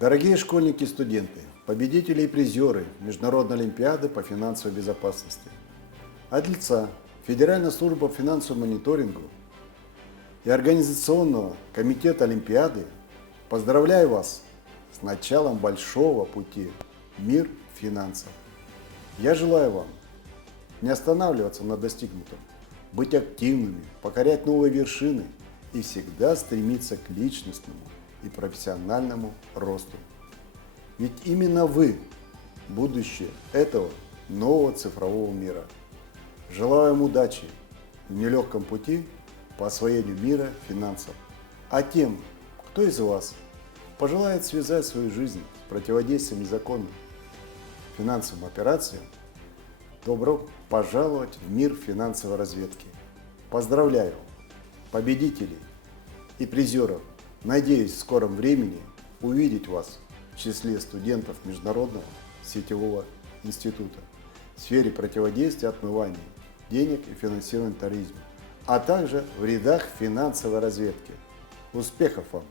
Дорогие школьники и студенты, победители и призеры Международной олимпиады по финансовой безопасности. От лица Федеральной службы финансового мониторинга и Организационного комитета Олимпиады поздравляю вас с началом большого пути в мир финансов. Я желаю вам не останавливаться на достигнутом, быть активными, покорять новые вершины и всегда стремиться к личностному и профессиональному росту. Ведь именно вы – будущее этого нового цифрового мира. Желаю вам удачи в нелегком пути по освоению мира финансов. А тем, кто из вас пожелает связать свою жизнь с противодействием незаконным финансовым операциям, добро пожаловать в мир финансовой разведки. Поздравляю победителей и призеров. Надеюсь в скором времени увидеть вас в числе студентов Международного сетевого института в сфере противодействия отмыванию денег и финансирования терроризма, а также в рядах финансовой разведки. Успехов вам!